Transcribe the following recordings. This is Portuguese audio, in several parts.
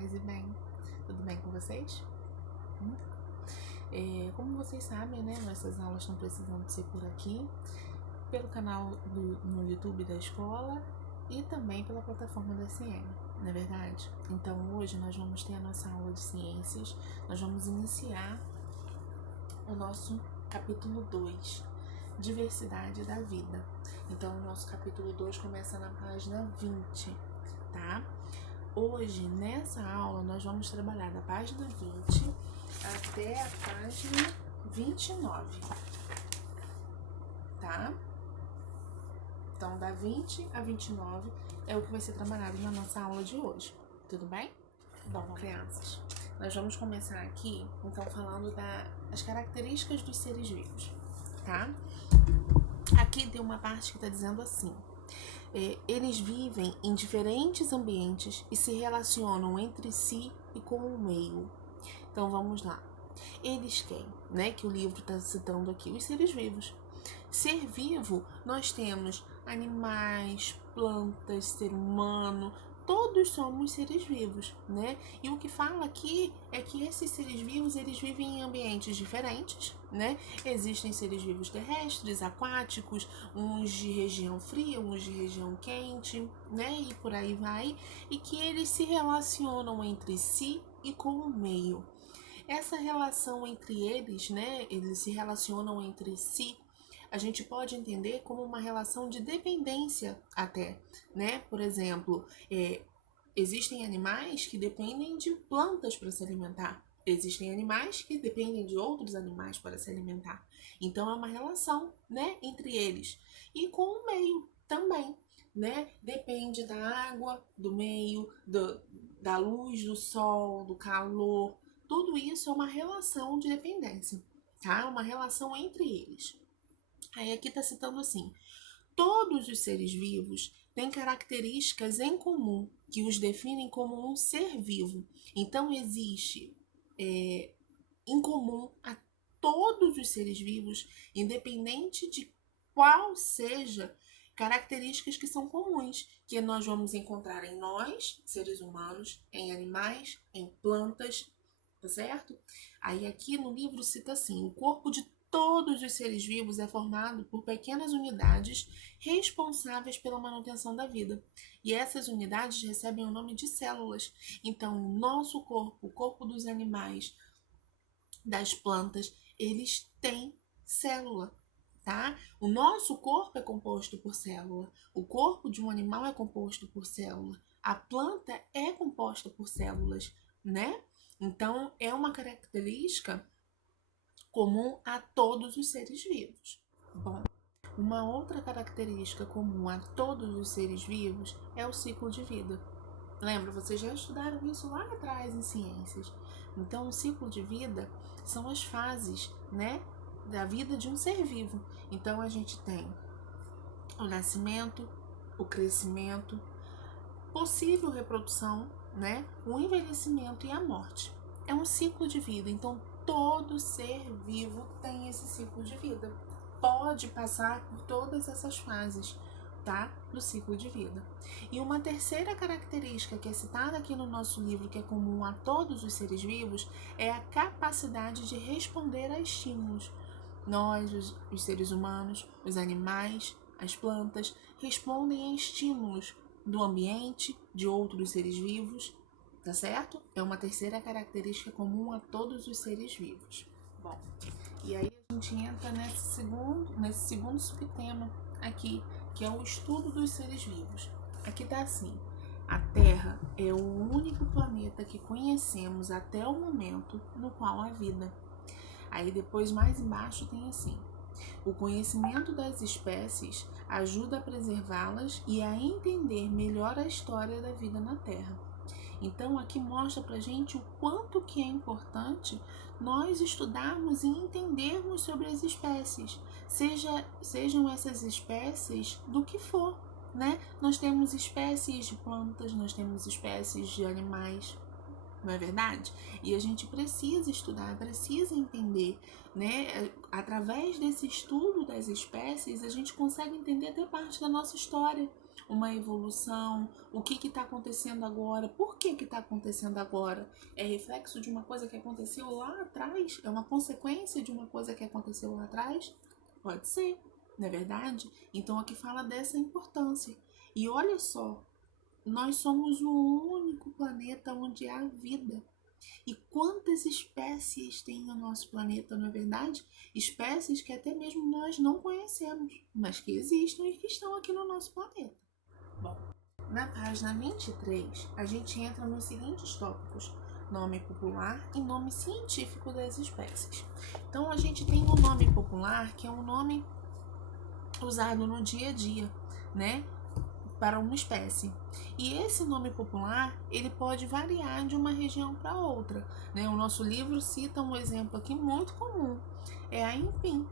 paz e bem. Tudo bem com vocês? Como vocês sabem, né, nossas aulas estão precisando ser por aqui, pelo canal no YouTube da escola e também pela plataforma da CM, não é verdade? Então hoje nós vamos ter a nossa aula de ciências, nós vamos iniciar o nosso capítulo 2, diversidade da vida. Então o nosso capítulo 2 começa na página 20, tá? Hoje, nessa aula, nós vamos trabalhar da página 20 até a página 29, tá? Então, da 20 a 29 é o que vai ser trabalhado na nossa aula de hoje, tudo bem? Bom, crianças, nós vamos começar aqui, então, falando das características dos seres vivos, tá? Aqui tem uma parte que está dizendo assim: eles vivem em diferentes ambientes e se relacionam entre si e com o meio. Então vamos lá. Eles quem, né? Que o livro está citando aqui, os seres vivos. Ser vivo, nós temos animais, plantas, ser humano, todos somos seres vivos, né? E o que fala aqui é que esses seres vivos, eles vivem em ambientes diferentes, né? Existem seres vivos terrestres, aquáticos, uns de região fria, uns de região quente, né? E por aí vai. E que eles se relacionam entre si e com o meio. Essa relação entre eles, né? Eles se relacionam entre si. A gente pode entender como uma relação de dependência até, né? Por exemplo, existem animais que dependem de plantas para se alimentar. Existem animais que dependem de outros animais para se alimentar. Então é uma relação, né, entre eles. E com o meio também, né? Depende da água, do meio, da luz, do sol, do calor. Tudo isso é uma relação de dependência, tá? Uma relação entre eles. Aí aqui está citando assim: todos os seres vivos têm características em comum que os definem como um ser vivo. Então existe em comum a todos os seres vivos, independente de qual seja, características que são comuns, que nós vamos encontrar em nós, seres humanos, em animais, em plantas, tá certo? Aí aqui no livro cita assim: o corpo de todos os seres vivos é formado por pequenas unidades responsáveis pela manutenção da vida. E essas unidades recebem o nome de células. Então, o nosso corpo, o corpo dos animais, das plantas, eles têm célula, tá? O nosso corpo é composto por célula. O corpo de um animal é composto por célula. A planta é composta por células, né? Então, é uma característica comum a todos os seres vivos. Bom, uma outra característica comum a todos os seres vivos é o ciclo de vida. Lembra, vocês já estudaram isso lá atrás em ciências. Então, o ciclo de vida são as fases, né, da vida de um ser vivo. Então, a gente tem o nascimento, o crescimento, possível reprodução, né, o envelhecimento e a morte. É um ciclo de vida. Então, todo ser vivo tem esse ciclo de vida. Pode passar por todas essas fases, tá? Do ciclo de vida. E uma terceira característica que é citada aqui no nosso livro, que é comum a todos os seres vivos, é a capacidade de responder a estímulos. Nós, os seres humanos, os animais, as plantas, respondem a estímulos do ambiente, de outros seres vivos, tá certo? É uma terceira característica comum a todos os seres vivos. Bom, e aí a gente entra nesse segundo subtema aqui, que é o estudo dos seres vivos. Aqui tá assim: a Terra é o único planeta que conhecemos até o momento no qual há vida. Aí depois, mais embaixo, tem assim: o conhecimento das espécies ajuda a preservá-las e a entender melhor a história da vida na Terra. Então aqui mostra pra gente o quanto que é importante nós estudarmos e entendermos sobre as espécies, sejam essas espécies do que for, né? Nós temos espécies de plantas, nós temos espécies de animais, não é verdade? E a gente precisa estudar, precisa entender, né? Através desse estudo das espécies, a gente consegue entender até parte da nossa história. uma evolução, o que está acontecendo agora, por que está acontecendo agora? É reflexo de uma coisa que aconteceu lá atrás? É uma consequência de uma coisa que aconteceu lá atrás? Pode ser, não é verdade? Então aqui fala dessa importância. E olha só, nós somos o único planeta onde há vida. E quantas espécies tem no nosso planeta, não é verdade? Espécies que até mesmo nós não conhecemos, mas que existem e que estão aqui no nosso planeta. Bom, na página 23, a gente entra nos seguintes tópicos: nome popular e nome científico das espécies. Então, a gente tem o nome popular, que é um nome usado no dia a dia, né? Para uma espécie. E esse nome popular, ele pode variar de uma região para outra, né? O nosso livro cita um exemplo aqui muito comum, é a empim,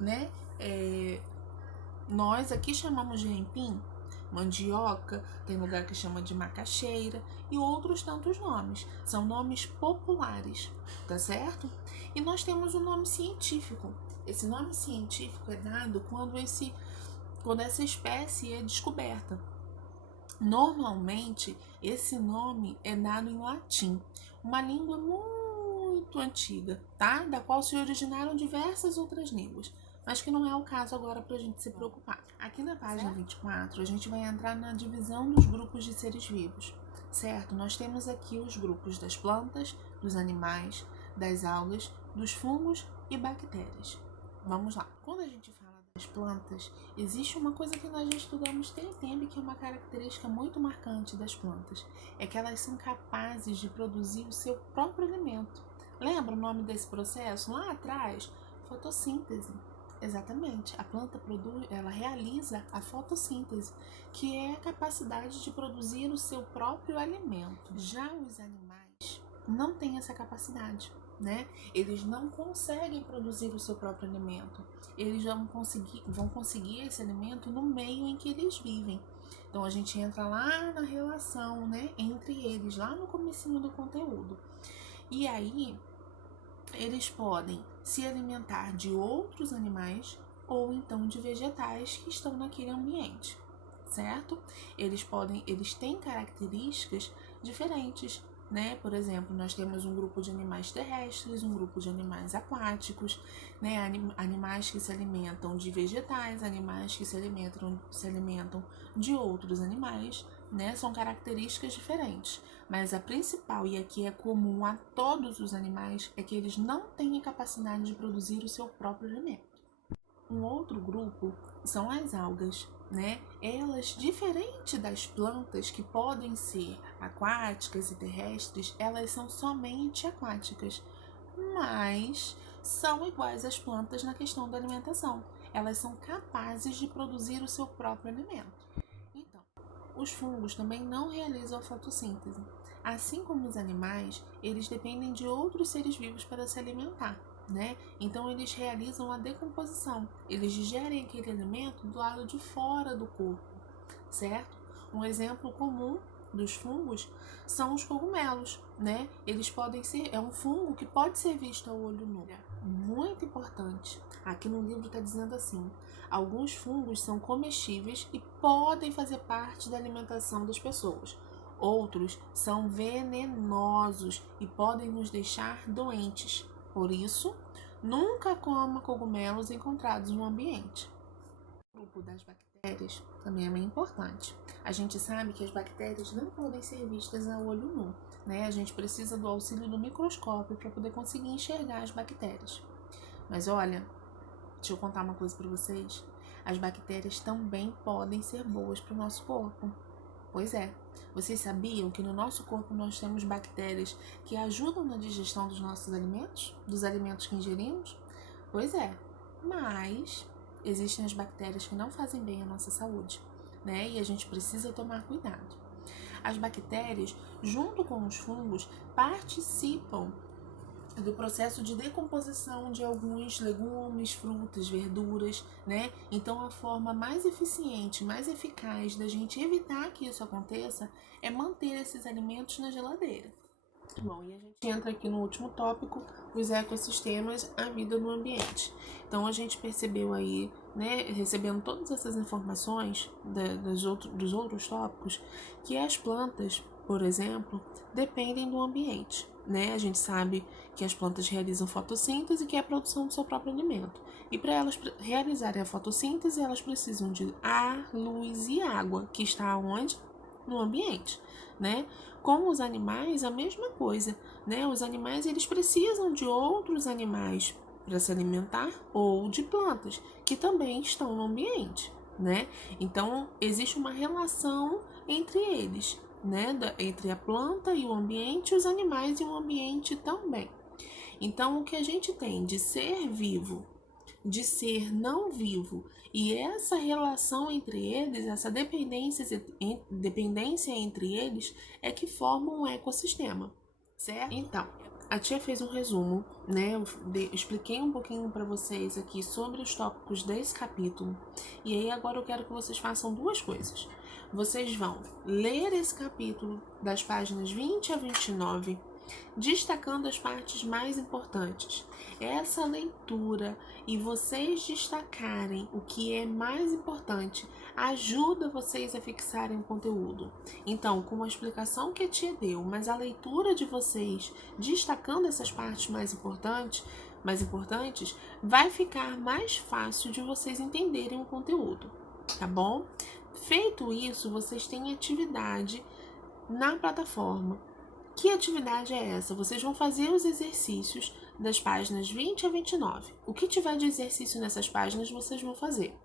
né? Nós aqui chamamos de empim, mandioca, tem lugar que chama de macaxeira e outros tantos nomes. São nomes populares, tá certo? E nós temos um nome científico. Esse nome científico é dado quando essa espécie é descoberta. Normalmente, esse nome é dado em latim, uma língua muito antiga, tá? Da qual se originaram diversas outras línguas, mas que não é o caso agora para a gente se preocupar. Aqui na página 24, a gente vai entrar na divisão dos grupos de seres vivos, certo? Nós temos aqui os grupos das plantas, dos animais, das algas, dos fungos e bactérias. Vamos lá. Quando a gente fala das plantas, existe uma coisa que nós já estudamos tem tempo, que é uma característica muito marcante das plantas, é que elas são capazes de produzir o seu próprio alimento. Lembra o nome desse processo? Lá atrás, fotossíntese. Exatamente, a planta ela realiza a fotossíntese, que é a capacidade de produzir o seu próprio alimento. Já os animais não têm essa capacidade, né? Eles não conseguem produzir o seu próprio alimento. Eles vão conseguir esse alimento no meio em que eles vivem. Então a gente entra lá na relação, né, entre eles, lá no comecinho do conteúdo. E aí eles podem se alimentar de outros animais ou então de vegetais que estão naquele ambiente, certo? Eles têm características diferentes, né? Por exemplo, nós temos um grupo de animais terrestres, um grupo de animais aquáticos, né? Animais que se alimentam de vegetais, animais que se alimentam de outros animais, né? São características diferentes, mas a principal e a que é comum a todos os animais é que eles não têm a capacidade de produzir o seu próprio alimento. Um outro grupo são as algas, né? Elas, diferente das plantas que podem ser aquáticas e terrestres, elas são somente aquáticas, mas são iguais às plantas na questão da alimentação. Elas são capazes de produzir o seu próprio alimento. Então, os fungos também não realizam a fotossíntese. Assim como os animais, eles dependem de outros seres vivos para se alimentar, né? Então eles realizam a decomposição, eles digerem aquele alimento do lado de fora do corpo, certo? Um exemplo comum dos fungos são os cogumelos, né? Eles podem ser, é um fungo que pode ser visto a olho nu. Muito importante. Aqui no livro está dizendo assim: alguns fungos são comestíveis e podem fazer parte da alimentação das pessoas. Outros são venenosos e podem nos deixar doentes. Por isso, nunca coma cogumelos encontrados no ambiente. O grupo das bactérias também é bem importante. A gente sabe que as bactérias não podem ser vistas a olho nu, né? A gente precisa do auxílio do microscópio para poder conseguir enxergar as bactérias. Mas olha, deixa eu contar uma coisa para vocês. As bactérias também podem ser boas para o nosso corpo. Pois é, vocês sabiam que no nosso corpo nós temos bactérias que ajudam na digestão dos nossos alimentos, dos alimentos que ingerimos? Pois é, mas existem as bactérias que não fazem bem à nossa saúde, né? E a gente precisa tomar cuidado. As bactérias, junto com os fungos, participam do processo de decomposição de alguns legumes, frutas, verduras, né? Então a forma mais eficiente, mais eficaz da gente evitar que isso aconteça é manter esses alimentos na geladeira. Bom, e a gente entra aqui no último tópico, os ecossistemas, a vida no ambiente. Então a gente percebeu aí, né, recebendo todas essas informações dos outros tópicos, que as plantas, por exemplo, dependem do ambiente, né? A gente sabe que as plantas realizam fotossíntese, que é a produção do seu próprio alimento. E para elas realizarem a fotossíntese, elas precisam de ar, luz e água, que está onde? No ambiente, né? Com os animais, a mesma coisa, né? Os animais, eles precisam de outros animais para se alimentar ou de plantas que também estão no ambiente, né? Então, existe uma relação entre eles, né? Entre a planta e o ambiente, os animais e o ambiente também. Então, o que a gente tem de ser vivo, de ser não vivo, e essa relação entre eles, essa dependência entre eles, é que forma um ecossistema, certo? Então, a tia fez um resumo, né? Eu expliquei um pouquinho para vocês aqui sobre os tópicos desse capítulo, e aí agora eu quero que vocês façam duas coisas. Vocês vão ler esse capítulo das páginas 20 a 29, destacando as partes mais importantes. Essa leitura e vocês destacarem o que é mais importante ajuda vocês a fixarem o conteúdo. Então, com a explicação que a tia deu, mas a leitura de vocês destacando essas partes mais importantes, vai ficar mais fácil de vocês entenderem o conteúdo, tá bom? Feito isso, vocês têm atividade na plataforma. Que atividade é essa? Vocês vão fazer os exercícios das páginas 20 a 29. O que tiver de exercício nessas páginas, vocês vão fazer.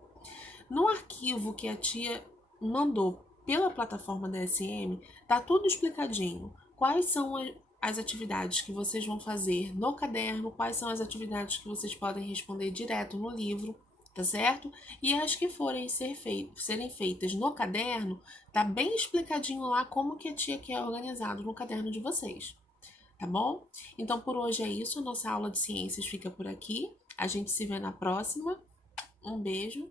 No arquivo que a tia mandou pela plataforma da SM, tá tudo explicadinho. Quais são as atividades que vocês vão fazer no caderno, quais são as atividades que vocês podem responder direto no livro, tá certo? E as que serem feitas no caderno, tá bem explicadinho lá como que a tia quer organizado no caderno de vocês, tá bom? Então por hoje é isso, a nossa aula de ciências fica por aqui. A gente se vê na próxima. Um beijo